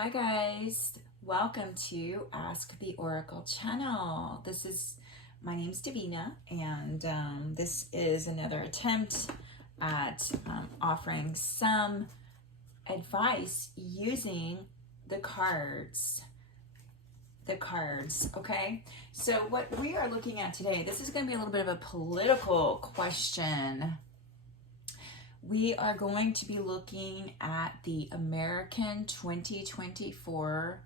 Hi guys, welcome to Ask the Oracle channel. My name's Davina, and this is another attempt at offering some advice using the cards. Okay? So what we are looking at today, this is going to be a little bit of a political question. We are going to be looking at the American 2024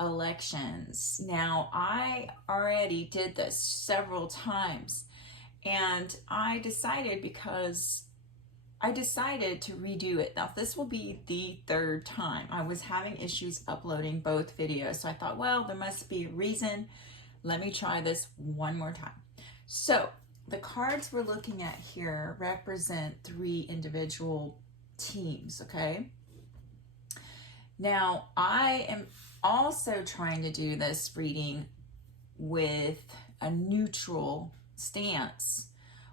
elections. Now, I already did this several times, and I decided to redo it. Now, this will be the third time. I was having issues uploading both videos, so I thought, well, there must be a reason. Let me try this one more time. So, the cards we're looking at here represent 3 individual teams, okay? Now, I am also trying to do this reading with a neutral stance,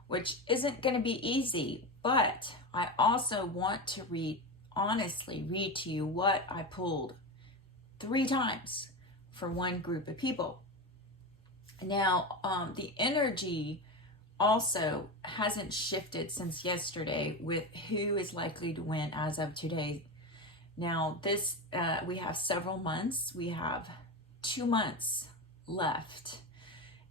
which isn't going to be easy, but I also want to honestly read to you what I pulled 3 times for one group of people. Now, the energy also hasn't shifted since yesterday with who is likely to win as of today. Now, this we have several months. We have 2 months left.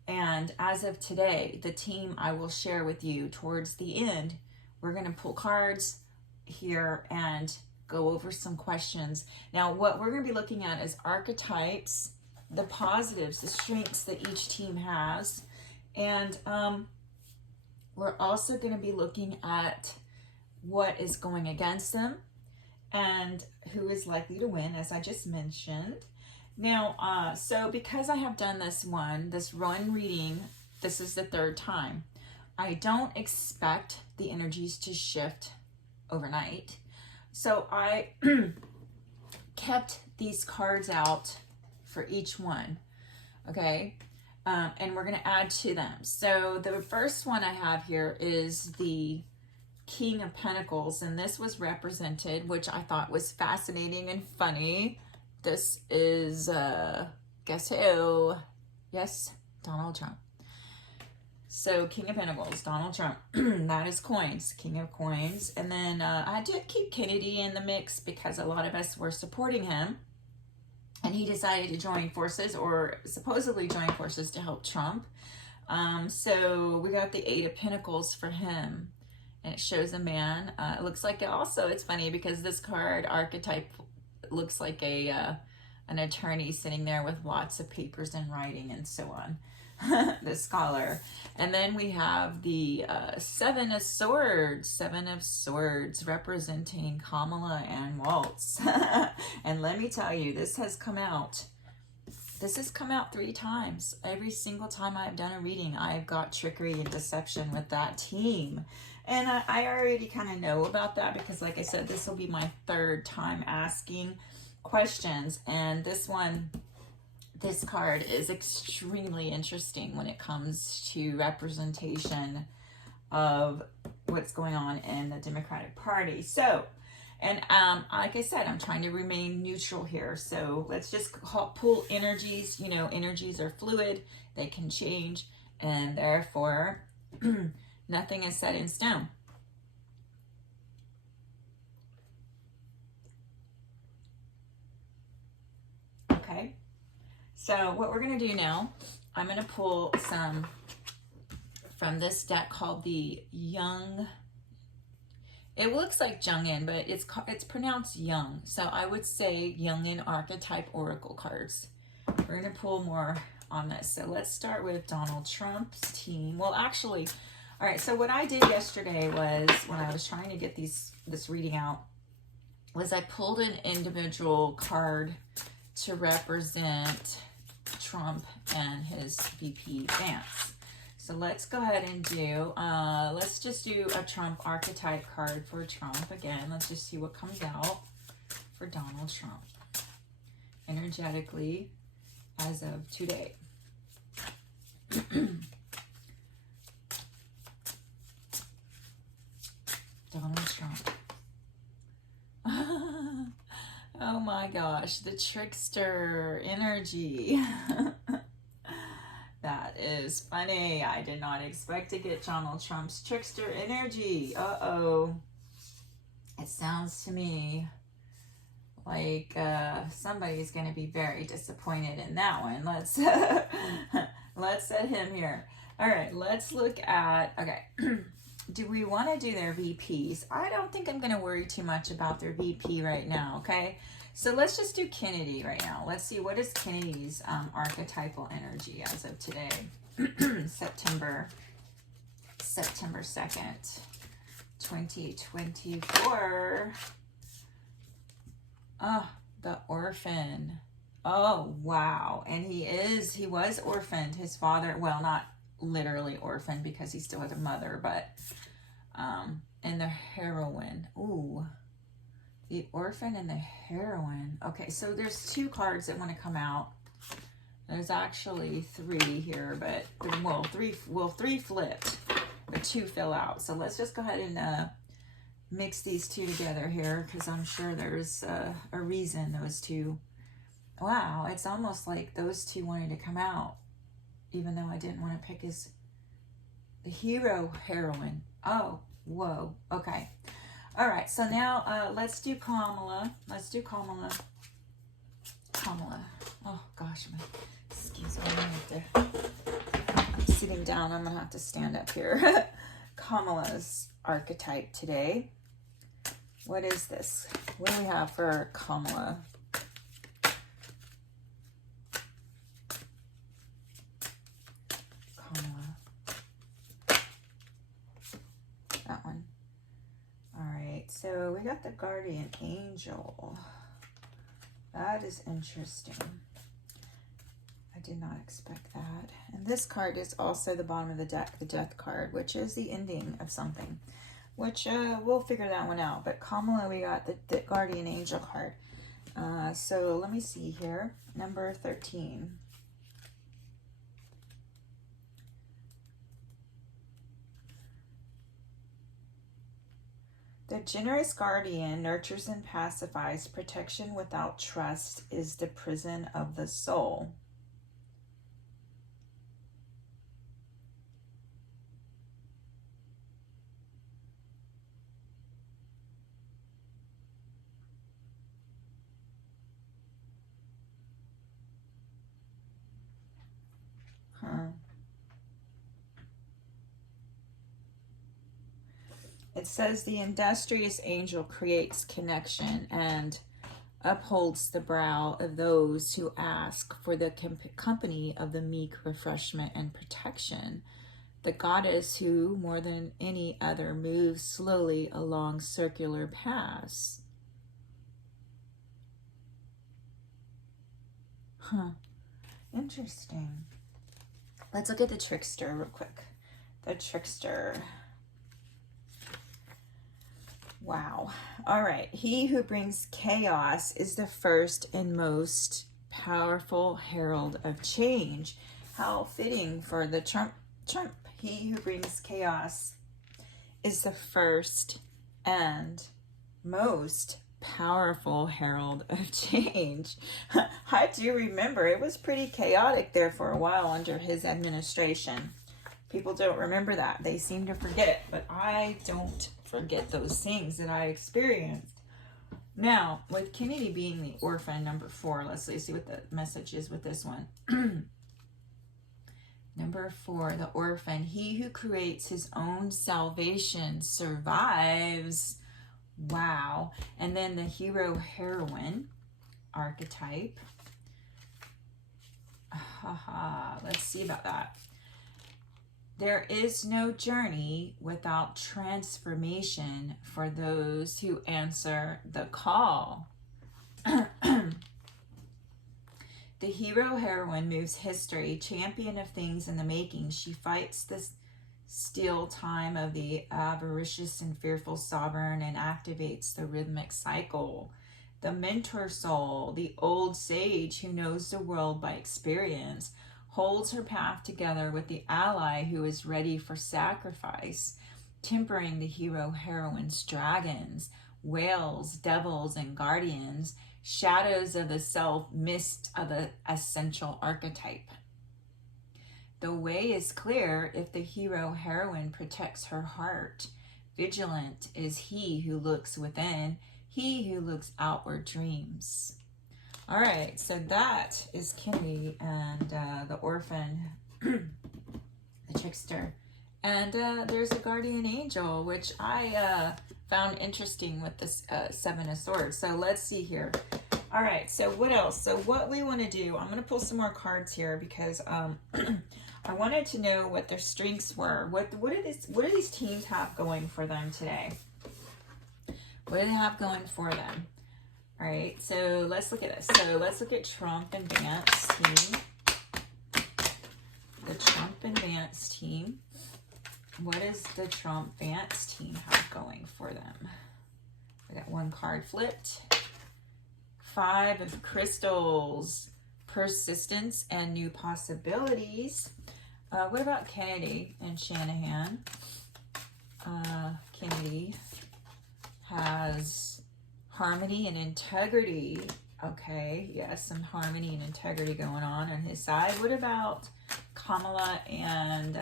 And as of today, the team I will share with you towards the end, we're going to pull cards here and go over some questions. Now, what we're going to be looking at is archetypes, the positives, the strengths that each team has. And we're also going to be looking at what is going against them and who is likely to win, as I just mentioned. Now, so because I have done this run reading, this is the 3rd time, I don't expect the energies to shift overnight. So I kept these cards out for each one, okay? And we're going to add to them. So the first one I have here is the King of Pentacles, and this was represented, which I thought was fascinating and funny. This is, guess who? Yes, Donald Trump. So King of Pentacles, Donald Trump. That is coins, King of Coins. And then I did keep Kennedy in the mix because a lot of us were supporting him. And he decided to join forces, or supposedly join forces, to help Trump. So we got the 8 of Pentacles for him. And it shows a man. It looks like it's funny because this card, archetype, looks like an attorney sitting there with lots of papers and writing and so on. The scholar. And then we have the 7 of Swords, representing Kamala and Waltz. And let me tell you, this has come out 3 times. Every single time I've done a reading, I've got trickery and deception with that team. And I already kind of know about that because, like I said, this will be my 3rd time asking questions. And this card is extremely interesting when it comes to representation of what's going on in the Democratic Party. So, and like I said, I'm trying to remain neutral here. So let's just pull energies. You know, energies are fluid. They can change. And therefore, nothing is set in stone. Okay. So what we're going to do now, I'm going to pull some from this deck called the Young. It looks like Jungin, but it's pronounced Young. So I would say Jungin Archetype Oracle cards. We're going to pull more on this. So let's start with Donald Trump's team. Well, actually, all right. So what I did yesterday was, when I was trying to get this reading out, was I pulled an individual card to represent Trump and his VP Vance. So let's go ahead and let's just do a Trump archetype card for Trump. Again, let's just see what comes out for Donald Trump energetically as of today. Donald Trump. Oh my gosh, the trickster energy. That is funny. I did not expect to get Donald Trump's trickster energy. Uh-oh. It sounds to me like somebody's going to be very disappointed in that one. Let's set him here. All right, let's look at, okay, do we want to do their VPs? I don't think I'm going to worry too much about their VP right now, okay? So let's just do Kennedy right now. Let's see, what is Kennedy's archetypal energy as of today? September 2nd, 2024. Oh, the orphan. Oh, wow. And he was orphaned. His father, well, not literally orphaned because he still has a mother, but, and the heroine. Ooh. The orphan and the heroine. Okay, so there's two cards that want to come out. There's actually three here, but three flipped, but two fill out. So let's just go ahead and mix these two together here, because I'm sure there's a reason those two. Wow, it's almost like those two wanted to come out, even though I didn't want to pick the hero heroine. Oh, whoa. Okay. All right, so now let's do Kamala. Let's do Kamala. Oh, gosh. Excuse me. I'm sitting down. I'm going to have to stand up here. Kamala's archetype today. What is this? What do we have for Kamala? That one. So we got the guardian angel. That is interesting. I did not expect that. And this card is also the bottom of the deck, the death card, which is the ending of something, which we'll figure that one out. But Kamala, we got the guardian angel card. So let me see here. Number 13. The generous guardian nurtures and pacifies. Protection without trust is the prison of the soul. It says the industrious angel creates connection and upholds the brow of those who ask for the company of the meek, refreshment, and protection. The goddess who, more than any other, moves slowly along circular paths. Interesting. Let's look at the trickster real quick. The trickster. Wow. All right. He who brings chaos is the first and most powerful herald of change. How fitting for the Trump. He who brings chaos is the first and most powerful herald of change. I do remember it was pretty chaotic there for a while under his administration. People don't remember that. They seem to forget it, but I don't forget those things that I experienced. Now, with Kennedy being the orphan, number 4, let's see what the message is with this one. Number 4, the orphan. He who creates his own salvation survives. Wow. And then the hero heroine archetype. Let's see about that. There is no journey without transformation for those who answer the call. The hero heroine moves history, champion of things in the making. She fights the steel time of the avaricious and fearful sovereign and activates the rhythmic cycle. The mentor soul, the old sage who knows the world by experience, holds her path together with the ally who is ready for sacrifice, tempering the hero heroine's dragons, whales, devils, and guardians. shadows of the self, mist of the essential archetype. The way is clear if the hero-heroine protects her heart. Vigilant is he who looks within, he who looks outward dreams. All right, so that is Kennedy and the orphan, the trickster. And there's a guardian angel, which I found interesting with this Seven of Swords. So let's see here. All right, so what else? So what we want to do, I'm going to pull some more cards here because I wanted to know what their strengths were. What do these teams have going for them today? What do they have going for them? All right, so let's look at this. So let's look at Trump and Vance team. The Trump and Vance team. What does the Trump Vance team have going for them? We got one card flipped. 5 of crystals. Persistence and new possibilities. What about Kennedy and Shanahan? Kennedy has harmony and integrity. Okay, yes, some harmony and integrity going on his side. What about Kamala and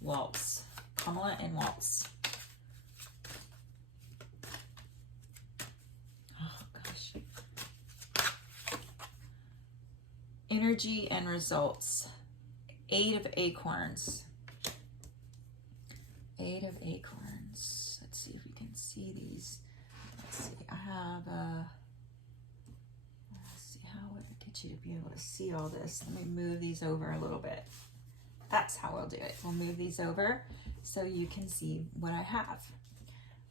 Waltz? Kamala and Waltz. Oh, gosh. Energy and results. 8 of acorns. 8 of acorns. Let's see if we can see these. Let's see. I have let's see how would I get you to be able to see all this. Let me move these over a little bit. That's how we'll do it. We'll move these over so you can see what I have.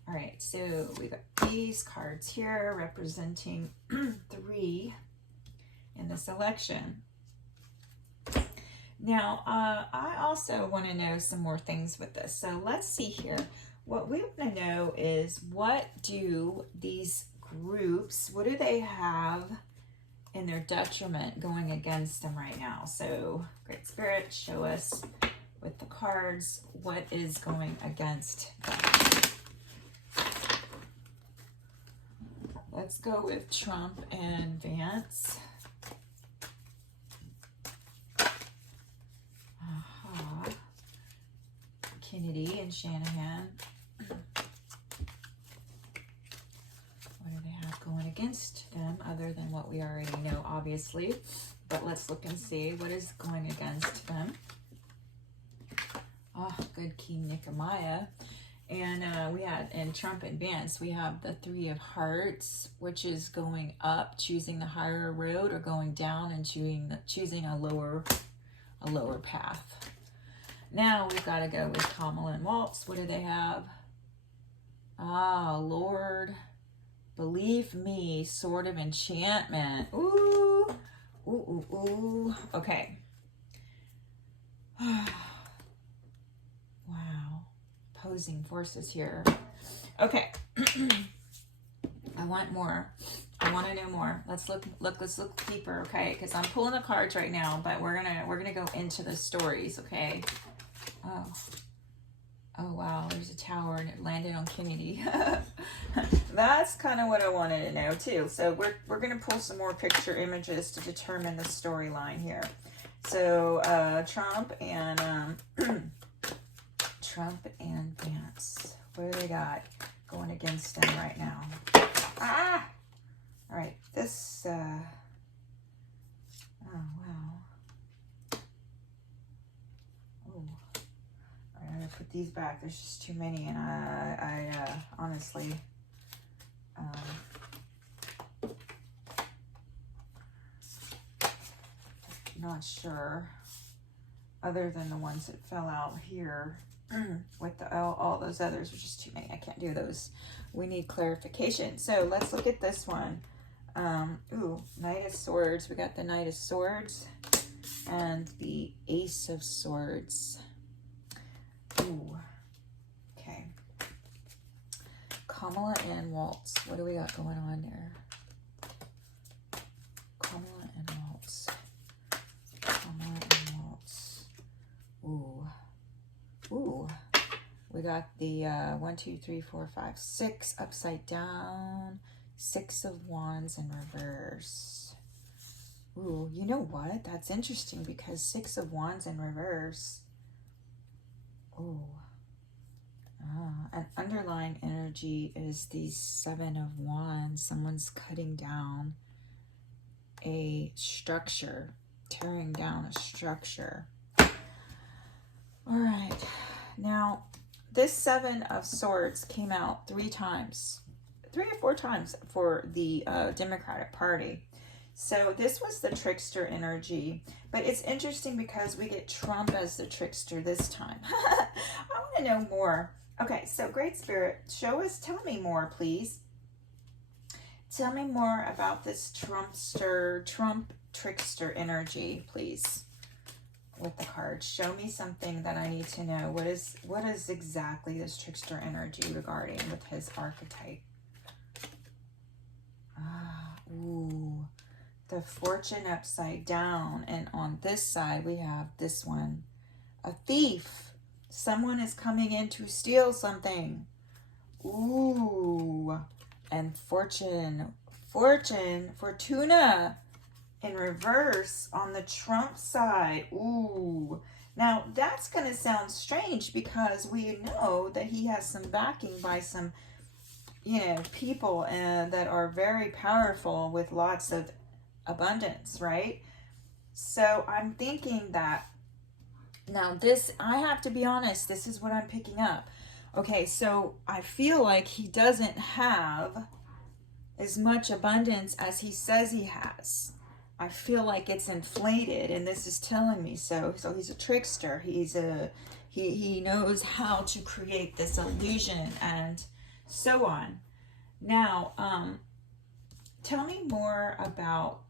All right, so we got these cards here representing 3 in this election. Now, I also want to know some more things with this. So let's see here. What we want to know is what do these groups, what do they have in their detriment going against them right now? So, Great Spirit, show us with the cards what is going against them. Let's go with Trump and Vance. Kennedy and Shanahan. What do they have going against them other than what we already know, obviously? But let's look and see what is going against them. Oh, good King Nehemiah. And we had in Trump and Vance, we have the 3 of Hearts, which is going up, choosing the higher road, or going down and choosing a lower path. Now we've got to go with Kamala and Waltz. What do they have? Ah, Lord, believe me, Sword of Enchantment. Ooh, ooh, ooh, ooh. Okay. Wow. Opposing forces here. Okay. I want more. I want to know more. Let's look deeper, okay? Because I'm pulling the cards right now, but we're gonna go into the stories, okay? Oh wow, there's a tower and it landed on Kennedy. That's kind of what I wanted to know too. So we're gonna pull some more picture images to determine the storyline here. So Trump and Trump and Vance. What do they got going against them right now? Ah! All right, this. Oh wow. Oh. I'm gonna put these back. There's just too many, and I honestly, not sure. Other than the ones that fell out here, with the all those others are just too many. I can't do those. We need clarification. So let's look at this one. Ooh, Knight of Swords. We got the Knight of Swords and the Ace of Swords. Ooh, okay. Kamala and Waltz. What do we got going on there? Kamala and Waltz. Kamala and Waltz. Ooh. Ooh. We got the 1, 2, 3, 4, 5, 6 upside down. Six of Wands in reverse. Ooh, you know what? That's interesting because Six of Wands in reverse. Ooh. An underlying energy is the Seven of Wands. Someone's cutting down a structure, tearing down a structure. All right. Now, this Seven of Swords came out 3 times, 3 or 4 times for the Democratic Party. So this was the trickster energy, but it's interesting because we get Trump as the trickster this time. I want to know more. Okay, so Great Spirit, show us, tell me more, please. Tell me more about this Trump trickster energy, please. With the cards, show me something that I need to know. What is exactly this trickster energy regarding with his archetype? Ooh, the Fortune upside down, and on this side we have this one, a thief. Someone is coming in to steal something. Ooh, and Fortuna in reverse on the Trump side. Ooh, now that's going to sound strange because we know that he has some backing by some, people that are very powerful with lots of abundance, right? So I'm thinking that now this, I have to be honest, this is what I'm picking up. Okay, so I feel like he doesn't have as much abundance as he says he has. I feel like it's inflated, and this is telling me so. So he's a trickster. He knows how to create this illusion and so on. Now, tell me more about.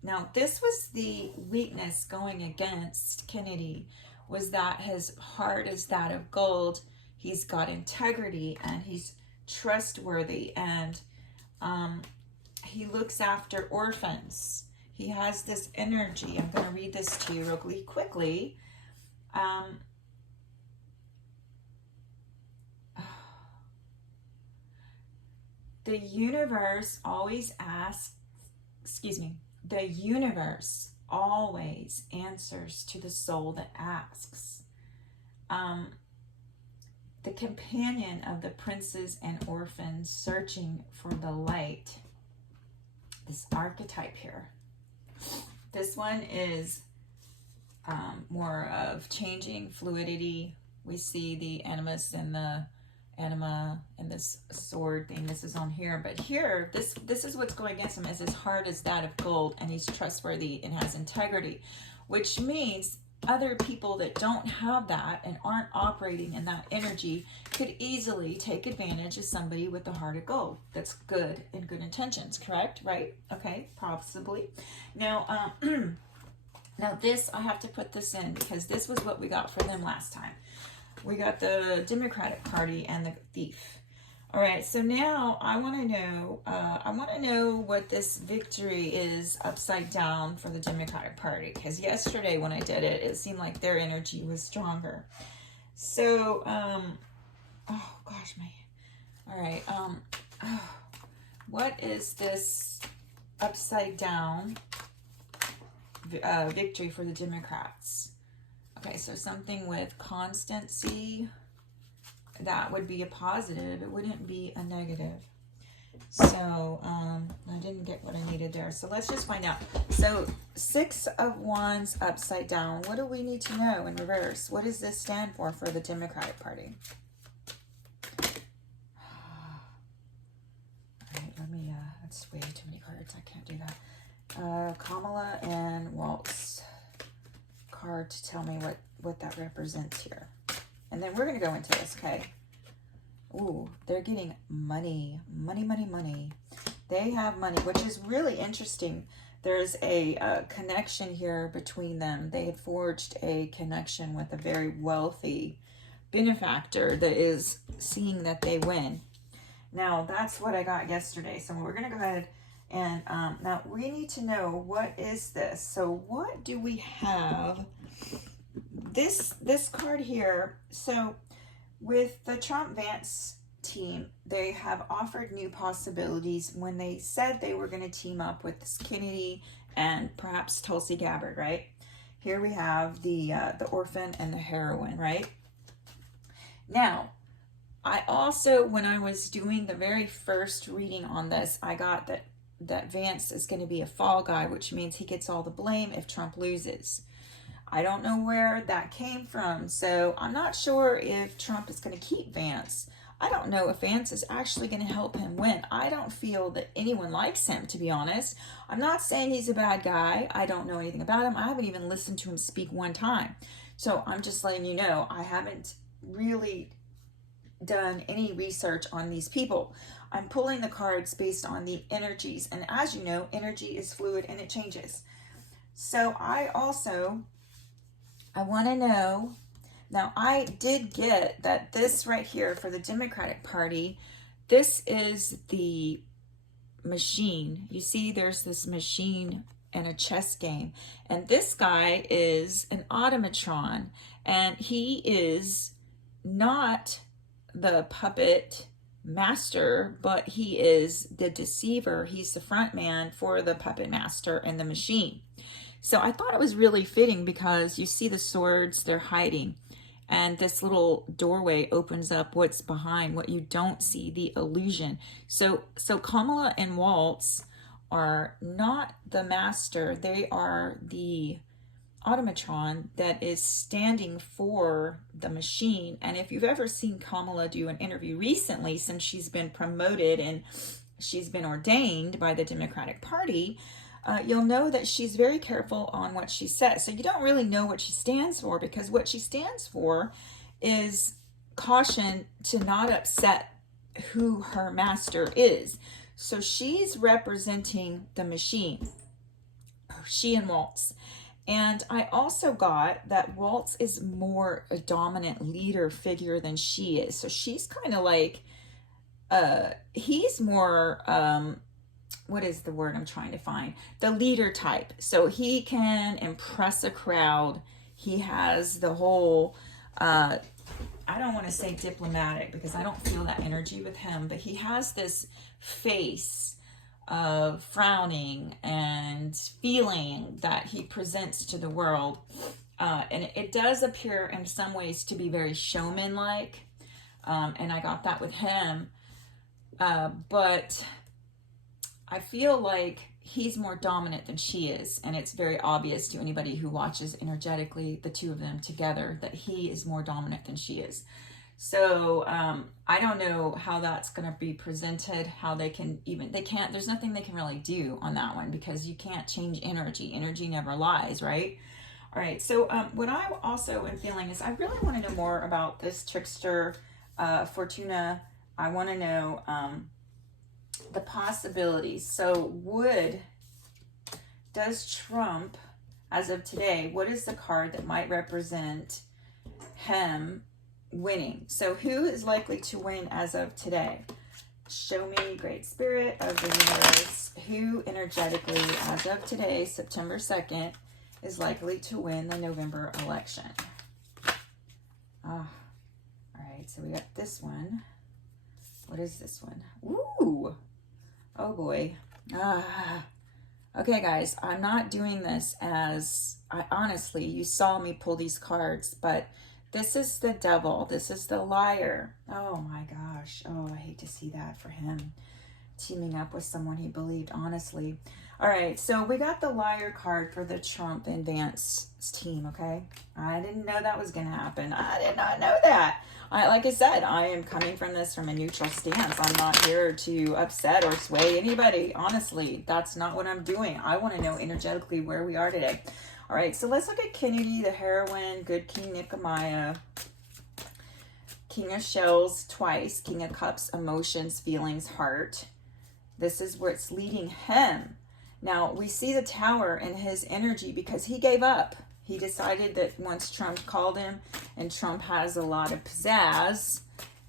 Now, this was the weakness going against Kennedy, was that his heart is that of gold. He's got integrity and he's trustworthy, and he looks after orphans. He has this energy. I'm going to read this to you really quickly. The universe always asks, the universe always answers to the soul that asks. The companion of the princes and orphans searching for the light. This archetype here. This one is more of changing fluidity. We see the animus and the anima and this sword thing. This is on here, but here, this is what's going against him. Is his heart is that of gold, and he's trustworthy and has integrity, which means other people that don't have that and aren't operating in that energy could easily take advantage of somebody with the heart of gold that's good and good intentions. Correct? Right? Okay, possibly. Now, now this, I have to put this in because this was what we got for them last time. We got the Democratic Party and the thief. All right, so now I want to know what this victory is upside down for the Democratic Party, because yesterday when I did it, it seemed like their energy was stronger. So, oh gosh, all right, what is this upside down victory for the Democrats? Okay, so something with constancy, that would be a positive. It wouldn't be a negative. So, I didn't get what I needed there. So let's just find out. So, Six of Wands upside down. What do we need to know in reverse? What does this stand for the Democratic Party? All right, that's way too many cards. I can't do that. Kamala and Waltz card to tell me what that represents here. And then we're going to go into this, okay? Ooh, they're getting money. Money, money, money. They have money, which is really interesting. There's a connection here between them. They had forged a connection with a very wealthy benefactor that is seeing that they win. Now, that's what I got yesterday. So we're going to go ahead and now we need to know, what is this? So what do we have? This card here. So with the Trump-Vance team, they have offered new possibilities when they said they were going to team up with this Kennedy and perhaps Tulsi Gabbard, right? Here we have the orphan and the heroine, right? Now, I also, when I was doing the very first reading on this, I got that Vance is going to be a fall guy, which means he gets all the blame if Trump loses. I don't know where that came from, so I'm not sure if Trump is going to keep Vance. I don't know if Vance is actually going to help him win. I don't feel that anyone likes him, to be honest. I'm not saying he's a bad guy. I don't know anything about him. I haven't even listened to him speak one time. So I'm just letting you know, I haven't really done any research on these people. I'm pulling the cards based on the energies. And as you know, energy is fluid and it changes. So I want to know, now I did get that this right here for the Democratic Party, this is the machine. You see there's this machine and a chess game. And this guy is an automatron. And he is not the puppet master, but he is the deceiver. He's the front man for the puppet master and the machine. So I thought it was really fitting because you see the swords, they're hiding. And this little doorway opens up what's behind, what you don't see, the illusion. So Kamala and Waltz are not the master. They are the automatron that is standing for the machine. And if you've ever seen Kamala do an interview recently, since she's been promoted and she's been ordained by the Democratic Party, you'll know that she's very careful on what she says. So you don't really know what she stands for, because what she stands for is caution to not upset who her master is. So she's representing the machine, she and Waltz. And I also got that Waltz is more a dominant leader figure than she is. So she's kind of like, he's more, what is the word I'm trying to find? The leader type. So he can impress a crowd. He has the whole, I don't want to say diplomatic because I don't feel that energy with him, but he has this face of frowning and feeling that he presents to the world. And it does appear in some ways to be very showman-like. And I got that with him. But I feel like he's more dominant than she is. And it's very obvious to anybody who watches energetically the two of them together that he is more dominant than she is. So I don't know how that's going to be presented, how they can even, there's nothing they can really do on that one because you can't change energy. Energy never lies, right? All right. So what I also am feeling is I really want to know more about this trickster, Fortuna. I want to know the possibilities. So does Trump, as of today, what is the card that might represent him winning? So who is likely to win as of today? Show me, Great Spirit of the universe, who energetically as of today, September 2nd, is likely to win the November election. All right, so we got this one. What is this one? Ooh, oh boy. Okay, guys, I'm not doing this honestly, you saw me pull these cards, but this is the devil. This is the liar. Oh my gosh. Oh, I hate to see that for him. Teaming up with someone he believed, honestly. All right, so we got the liar card for the Trump and Vance team, okay? I didn't know that was going to happen. I did not know that. Like I said, I am coming from this from a neutral stance. I'm not here to upset or sway anybody. Honestly, that's not what I'm doing. I want to know energetically where we are today. All right, so let's look at Kennedy, the heroine, good King Nehemiah, King of Shells twice, King of Cups, emotions, feelings, heart. This is where it's leading him. Now, we see the Tower in his energy because he gave up. He decided that once Trump called him, and Trump has a lot of pizzazz,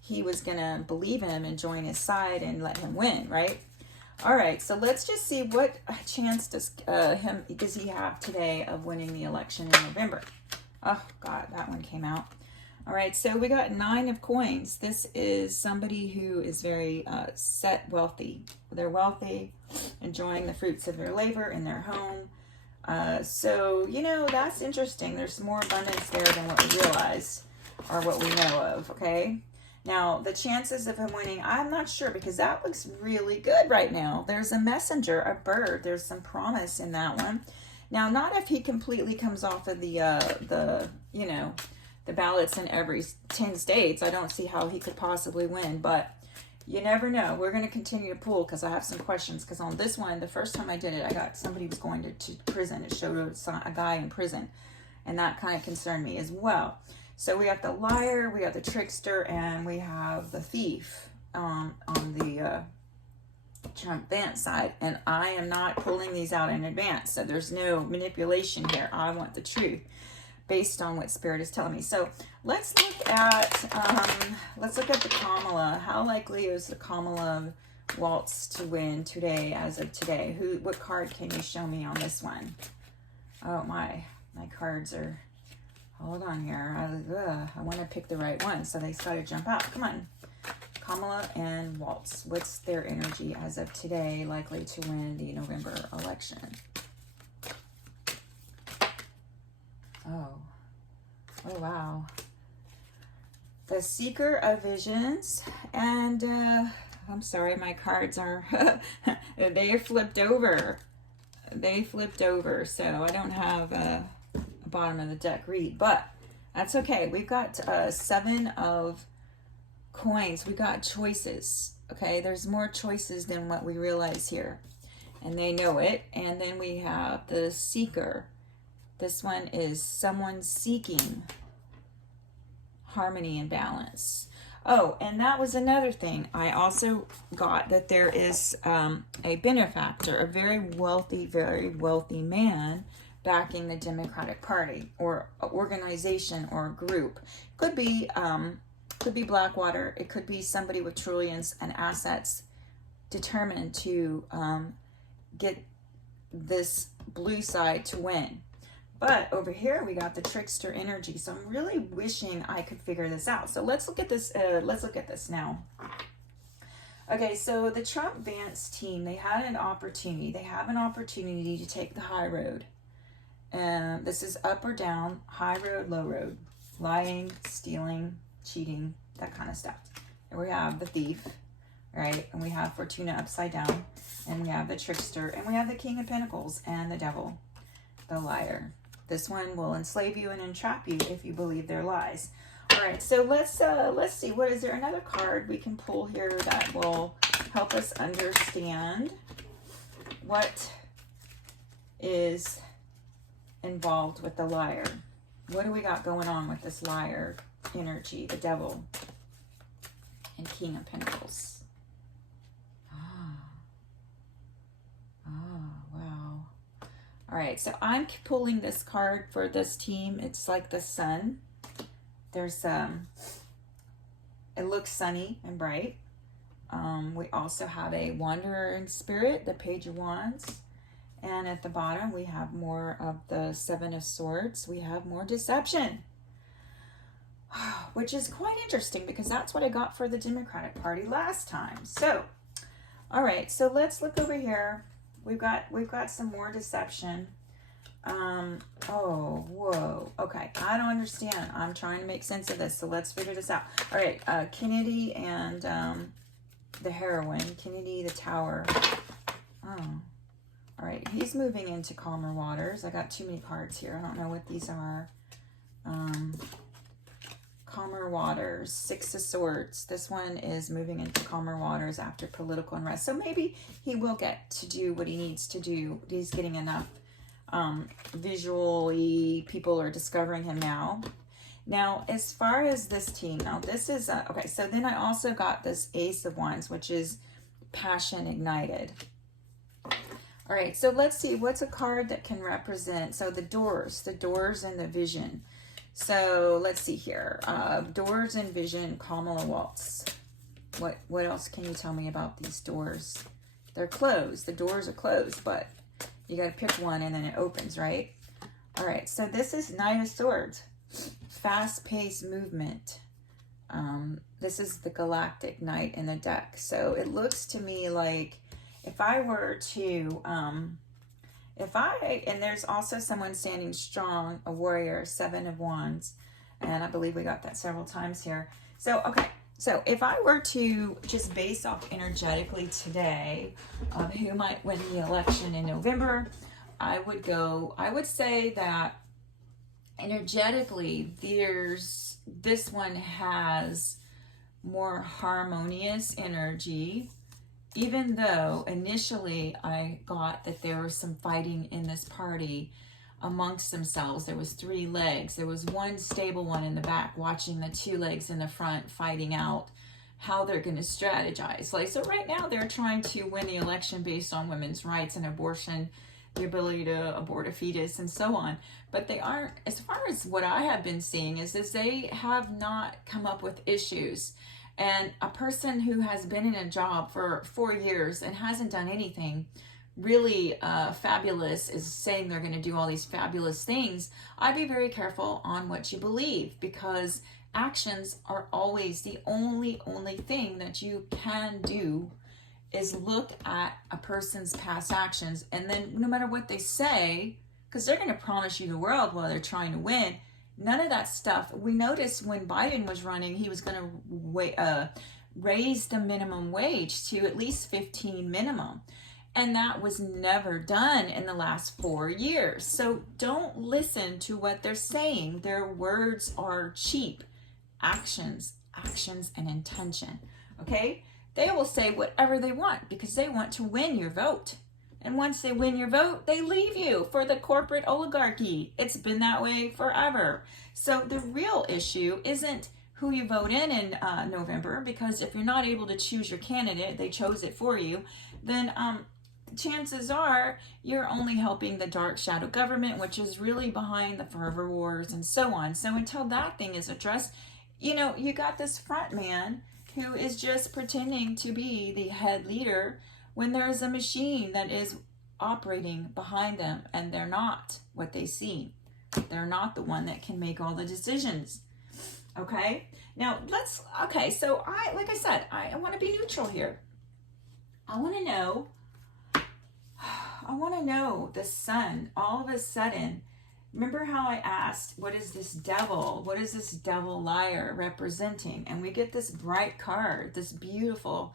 he was going to believe him and join his side and let him win, right? All right, so let's just see what chance does he have today of winning the election in November. Oh, God, that one came out. All right, so we got 9 of coins. This is somebody who is very set wealthy. They're wealthy, enjoying the fruits of their labor in their home. So, you know, that's interesting. There's more abundance there than what we realize or what we know of, okay? Now, the chances of him winning, I'm not sure, because that looks really good right now. There's a messenger, a bird. There's some promise in that one. Now, not if he completely comes off of the you know, the ballots in every 10 states. I don't see how he could possibly win, but you never know. We're going to continue to pull because I have some questions. Because on this one, the first time I did it, I got somebody was going to prison. It showed a guy in prison, and that kind of concerned me as well. So we have the liar, we have the trickster, and we have the thief on the Trump Vance side. And I am not pulling these out in advance, so there's no manipulation here. I want the truth based on what Spirit is telling me. So let's look at the Kamala. How likely is the Kamala waltz to win today, as of today? What card can you show me on this one? Oh my cards are, hold on here. I want to pick the right one, so they got to jump out. Come on. Kamala and waltz. What's their energy as of today, likely to win the November election? Oh wow. The Seeker of Visions, and I'm sorry, my cards are they are flipped over. They flipped over, so I don't have a bottom of the deck read, but that's okay. We've got 7 of coins. We got choices. Okay, there's more choices than what we realize here, and they know it. And then we have the Seeker. This one is someone seeking harmony and balance. Oh, and that was another thing. I also got that there is a benefactor, a very wealthy man backing the Democratic Party, or organization or group. Could be Blackwater. It could be somebody with trillions and assets determined to get this blue side to win. But over here, we got the trickster energy. So I'm really wishing I could figure this out. So let's look at this. Let's look at this now. Okay, so the Trump Vance team, they had an opportunity. They have an opportunity to take the high road. This is up or down, high road, low road, lying, stealing, cheating, that kind of stuff. And we have the thief, right? And we have Fortuna upside down. And we have the trickster. And we have the King of Pentacles and the devil, the liar. This one will enslave you and entrap you if you believe their lies. All right, so let's see. What is there? Another card we can pull here that will help us understand what is involved with the liar. What do we got going on with this liar energy, the devil, and King of Pentacles? Wow. All right, so I'm pulling this card for this team. It's like the sun. There's it looks sunny and bright. We also have a wanderer in spirit, the Page of Wands. And at the bottom, we have more of the 7 of Swords. We have more deception, which is quite interesting because that's what I got for the Democratic Party last time. So, all right, so let's look over here. We've got some more deception. Oh, whoa. Okay, I don't understand. I'm trying to make sense of this, so let's figure this out. All right, Kennedy and the heroine. Kennedy, the Tower. Oh. All right, he's moving into calmer waters. I got too many cards here. I don't know what these are. Calmer waters, 6 of Swords. This one is moving into calmer waters after political unrest. So maybe he will get to do what he needs to do. He's getting enough visually. People are discovering him now. Now, as far as this team, now this is, okay, so then I also got this Ace of Wands, which is passion ignited. All right, so let's see, what's a card that can represent, so the doors and the vision. So let's see here, doors and vision, Kamala waltz. What else can you tell me about these doors? They're closed, the doors are closed, but you got to pick one and then it opens, right? All right, so this is Knight of Swords. fast-paced movement. This is the Galactic Knight in the deck. So it looks to me like if I were to, and there's also someone standing strong, a warrior, 7 of Wands. And I believe we got that several times here. So, okay. So if I were to just base off energetically today of who might win the election in November, I would say that energetically, this one has more harmonious energy, even though initially I got that there was some fighting in this party amongst themselves. There was 3 legs. There was one stable one in the back watching the 2 legs in the front fighting out how they're going to strategize. Like, so right now they're trying to win the election based on women's rights and abortion, the ability to abort a fetus and so on. But they aren't, as far as what I have been seeing, is they have not come up with issues. And a person who has been in a job for 4 years and hasn't done anything really fabulous is saying they're going to do all these fabulous things. I'd be very careful on what you believe, because actions are always the only thing that you can do is look at a person's past actions, and then no matter what they say, because they're going to promise you the world while they're trying to win, none of that stuff. We noticed when Biden was running, he was going to raise the minimum wage to at least 15 minimum. And that was never done in the last 4 years. So don't listen to what they're saying. Their words are cheap. Actions, and intention. Okay? They will say whatever they want because they want to win your vote. And once they win your vote, they leave you for the corporate oligarchy. It's been that way forever. So the real issue isn't who you vote in November, because if you're not able to choose your candidate, they chose it for you, then chances are you're only helping the dark shadow government, which is really behind the fervor wars and so on. So until that thing is addressed, you got this front man who is just pretending to be the head leader when there is a machine that is operating behind them, and they're not what they seem. They're not the one that can make all the decisions. Okay? Now, so like I said, I want to be neutral here. I want to know the sun, all of a sudden, remember how I asked, what is this devil liar representing? And we get this bright card, this beautiful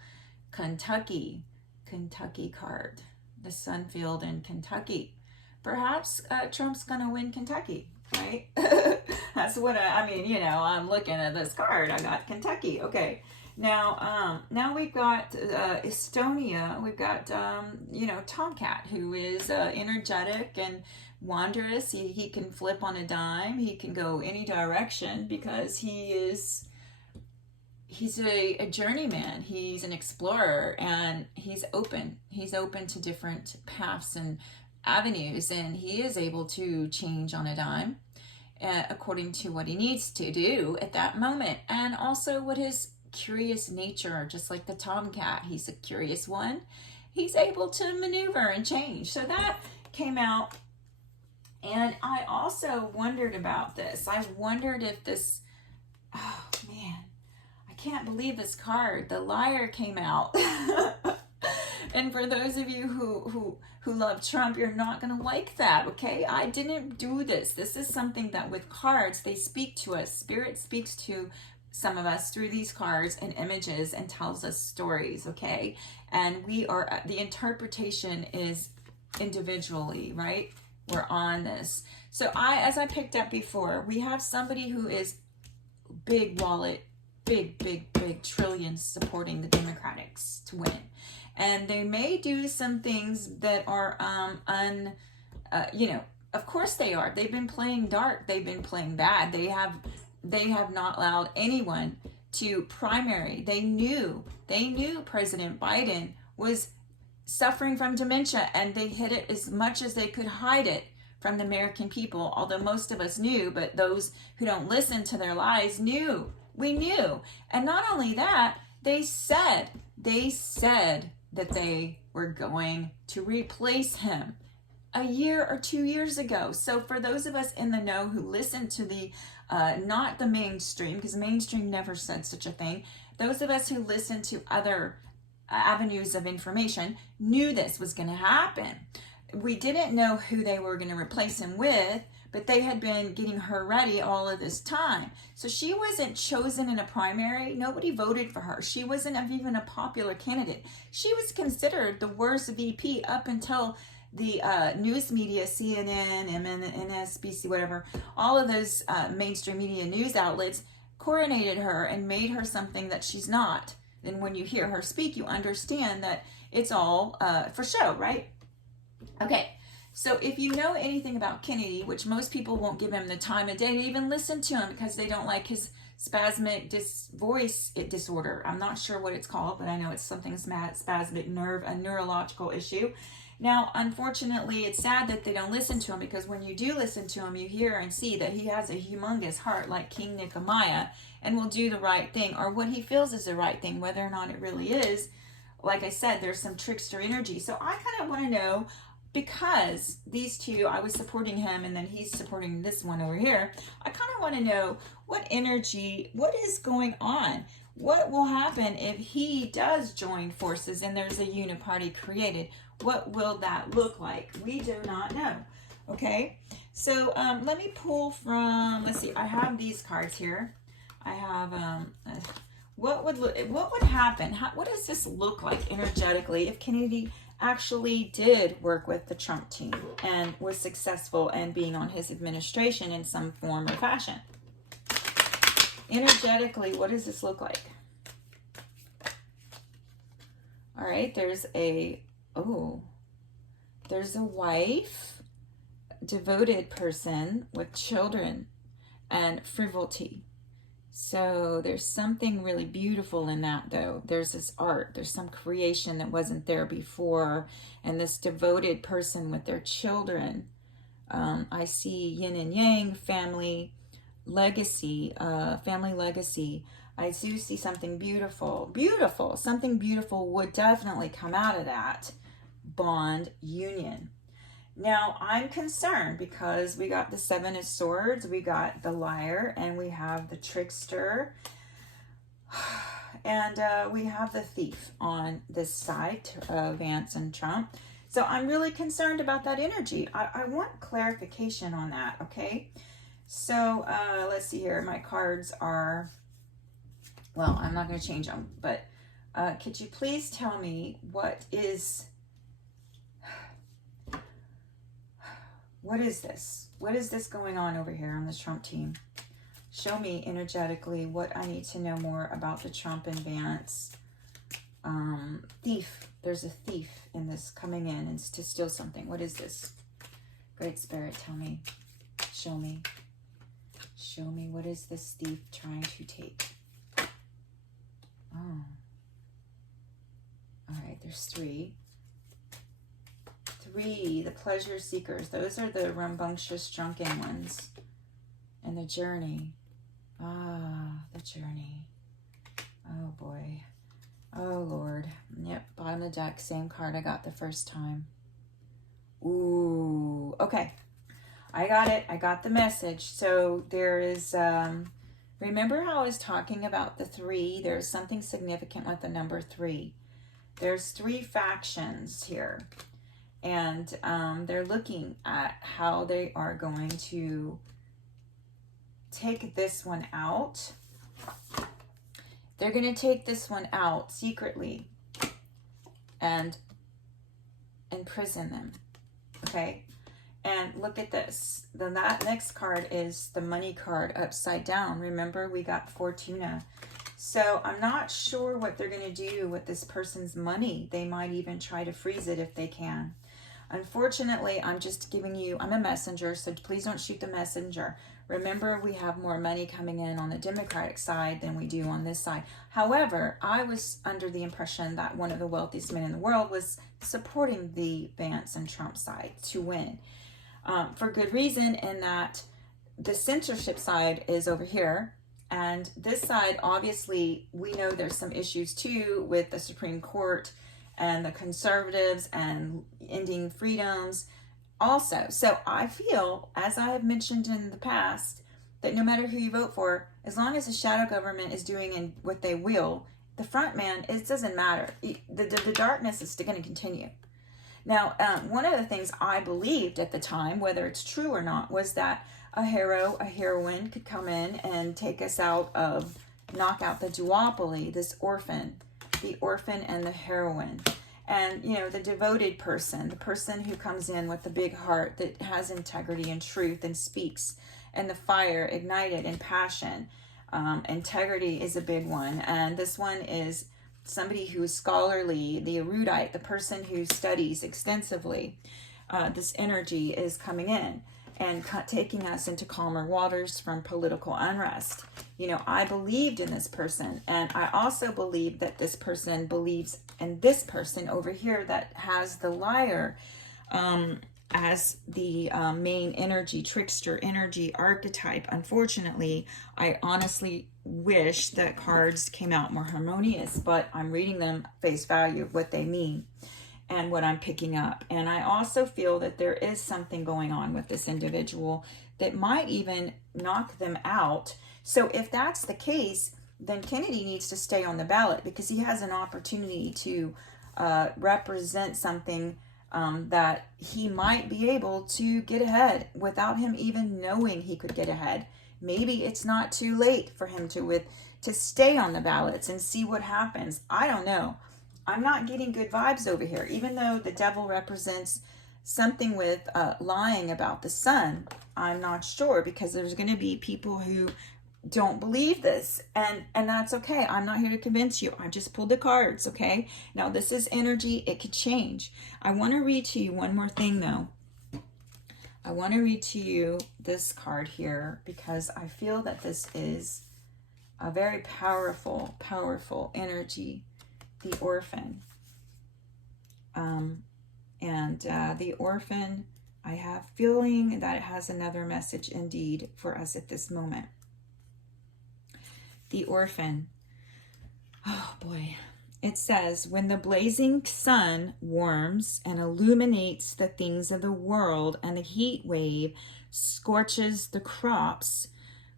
Kentucky card, the Sunfield in Kentucky. Perhaps Trump's going to win Kentucky, right? That's what I'm looking at this card. I got Kentucky. Okay. Now we've got Estonia. We've got, Tomcat, who is energetic and wondrous. He can flip on a dime. He can go any direction because he's a journeyman. He's an explorer, and he's open. He's open to different paths and avenues, and he is able to change on a dime according to what he needs to do at that moment, and also what his curious nature, just like the Tomcat, he's a curious one. He's able to maneuver and change. So that came out, and I also wondered about this. I wondered if this, oh man, I can't believe this card, the Liar, came out. And for those of you who love Trump, you're not going to like that, okay? I didn't do this. This is something that with cards, they speak to us. Spirit speaks to some of us through these cards and images and tells us stories, okay? And the interpretation is individually, right? We're on this. So as I picked up before, we have somebody who is big wallet, big trillions supporting the Democrats to win. And they may do some things that are, of course they are. They've been playing dark. They've been playing bad. They have not allowed anyone to primary. They knew President Biden was suffering from dementia, and they hid it as much as they could hide it from the American people. Although most of us knew, but those who don't listen to their lies knew. We knew. And not only that, they said that they were going to replace him. a year or 2 years ago. So for those of us in the know who listen to the, not the mainstream, because the mainstream never said such a thing, those of us who listen to other avenues of information knew this was going to happen. We didn't know who they were going to replace him with, but they had been getting her ready all of this time. So she wasn't chosen in a primary. Nobody voted for her. She wasn't even a popular candidate. She was considered the worst VP up until the news media, CNN, MSNBC, whatever, all of those mainstream media news outlets coronated her and made her something that she's not. And when you hear her speak, you understand that it's all for show, right? Okay. So if you know anything about Kennedy, which most people won't give him the time of day to even listen to him because they don't like his spasmic voice disorder. I'm not sure what it's called, but I know it's something spasmic nerve, a neurological issue. Now, unfortunately, it's sad that they don't listen to him, because when you do listen to him, you hear and see that he has a humongous heart like King Nehemiah and will do the right thing, or what he feels is the right thing, whether or not it really is. Like I said, there's some trickster energy. So I kind of want to know, because these two, I was supporting him and then he's supporting this one over here. I kind of want to know what energy, what is going on? What will happen if he does join forces and there's a uniparty created? What will that look like? We do not know. Okay, so let me pull from, let's see, I have these cards here. I have, what would happen? What does this look like energetically if Kennedy actually did work with the Trump team and was successful in being on his administration in some form or fashion? Energetically, what does this look like? All right, there's a wife, devoted person with children, and frivolity. So there's something really beautiful in that, though. There's this art, there's some creation that wasn't there before, and this devoted person with their children. I see yin and yang, family legacy, I do see something beautiful, something beautiful would definitely come out of that bond union. Now, I'm concerned because we got the Seven of Swords, we got the liar, and we have the trickster, and we have the thief on this side of Vance and Trump. So I'm really concerned about that energy. I want clarification on that, okay? So let's see here. My cards are, well, I'm not going to change them, but could you please tell me what is this? What is this going on over here on this Trump team? Show me energetically what I need to know more about the Trump and Vance. Thief. There's a thief in this coming in and to steal something. What is this? Great Spirit, tell me. Show me. Show me, what is this thief trying to take? Oh. All right, there's three. The pleasure seekers. Those are the rambunctious, drunken ones. And the journey. The journey. Oh, boy. Oh, Lord. Yep, bottom of the deck. Same card I got the first time. Ooh. Okay. I got it. I got the message. So there is, remember how I was talking about the 3? There's something significant with the number 3. There's 3 factions here. And they're looking at how they are going to take this one out. They're going to take this one out secretly and imprison them. Okay? And look at this. That next card is the money card upside down. Remember, we got Fortuna. So I'm not sure what they're going to do with this person's money. They might even try to freeze it if they can. Unfortunately, I'm just giving you, I'm a messenger, so please don't shoot the messenger. Remember, we have more money coming in on the Democratic side than we do on this side. However, I was under the impression that one of the wealthiest men in the world was supporting the Vance and Trump side to win. For good reason, in that the censorship side is over here. And this side, obviously, we know there's some issues too with the Supreme Court and the conservatives and ending freedoms. also. So I feel, as I have mentioned in the past, that no matter who you vote for, as long as the shadow government is doing what they will, the front man, it doesn't matter. The darkness is going to continue. Now, one of the things I believed at the time, whether it's true or not, was that a hero, a heroine could come in and take us out of, knock out the duopoly, this orphan, the orphan and the heroine. And, you know, the devoted person, the person who comes in with the big heart that has integrity and truth and speaks, and the fire ignited and passion. Integrity is a big one. And this one is somebody who is scholarly, the erudite, the person who studies extensively. This energy is coming in and taking us into calmer waters from political unrest. You know, I believed in this person, and I also believe that this person believes in this person over here that has the liar as the main energy, trickster energy archetype. Unfortunately, I honestly wish that cards came out more harmonious, but I'm reading them face value, what they mean and what I'm picking up. And I also feel that there is something going on with this individual that might even knock them out. So if that's the case, then Kennedy needs to stay on the ballot, because he has an opportunity to represent something that he might be able to get ahead without him even knowing he could get ahead. Maybe it's not too late for him to stay on the ballots and see what happens. I don't know. I'm not getting good vibes over here, even though the devil represents something with lying about the sun. I'm not sure, because there's going to be people who don't believe this, and that's okay. I'm not here to convince you. I just pulled the cards, okay? Now, this is energy. It could change. I want to read to you one more thing, though. I want to read to you this card here, because I feel that this is a very powerful, powerful energy. The orphan. The orphan, I have feeling that it has another message indeed for us at this moment. The orphan. Oh boy. It says, when the blazing sun warms and illuminates the things of the world, and the heat wave scorches the crops,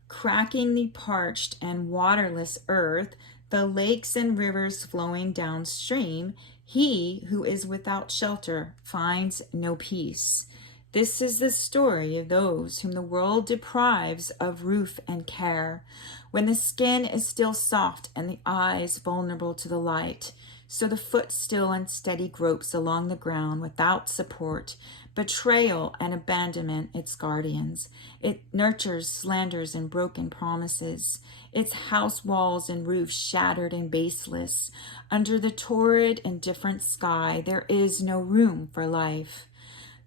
cracking the parched and waterless earth, the lakes and rivers flowing downstream, he who is without shelter finds no peace. This is the story of those whom the world deprives of roof and care, when the skin is still soft and the eyes vulnerable to the light. So the foot still and steady gropes along the ground without support, betrayal and abandonment its guardians. It nurtures slanders and broken promises, its house walls and roofs shattered and baseless. Under the torrid, indifferent sky, there is no room for life.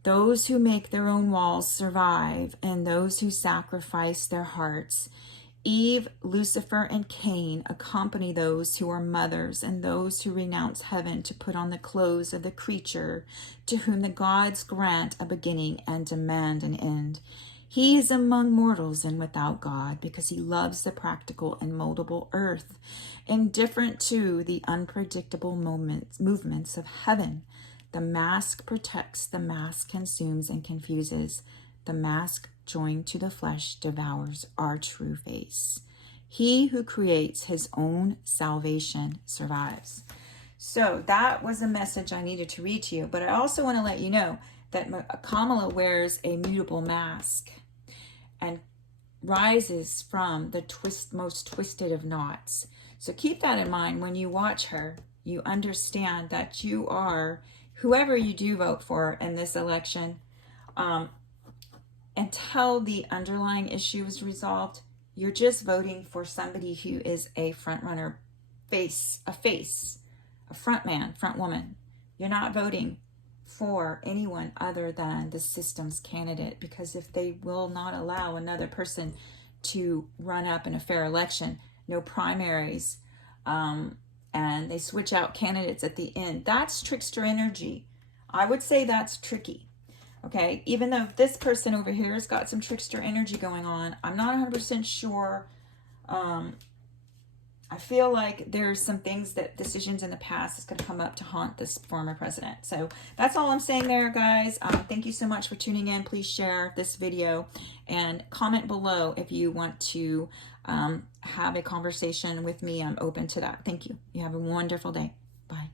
Those who make their own walls survive, and those who sacrifice their hearts. Eve, Lucifer, and Cain accompany those who are mothers, and those who renounce heaven to put on the clothes of the creature, to whom the gods grant a beginning and demand an end. He is among mortals and without God, because he loves the practical and moldable earth, indifferent to the unpredictable movements of heaven. The mask protects, the mask consumes and confuses. The mask joined to the flesh devours our true face. He who creates his own salvation survives. So that was a message I needed to read to you. But I also want to let you know that Kamala wears a mutable mask and rises from the most twisted of knots. So keep that in mind when you watch her. You understand that you are, whoever you do vote for in this election, until the underlying issue is resolved, you're just voting for somebody who is a front runner, a front man, front woman. You're not voting for anyone other than the system's candidate, because if they will not allow another person to run up in a fair election, no primaries, and they switch out candidates at the end, that's trickster energy. I would say that's tricky. Okay, even though this person over here has got some trickster energy going on, I'm not 100% sure I feel like there's some things that decisions in the past is going to come up to haunt this former president. So that's all I'm saying there, guys. Thank you so much for tuning in. Please share this video and comment below if you want to have a conversation with me. I'm open to that. Thank you. You have a wonderful day. Bye.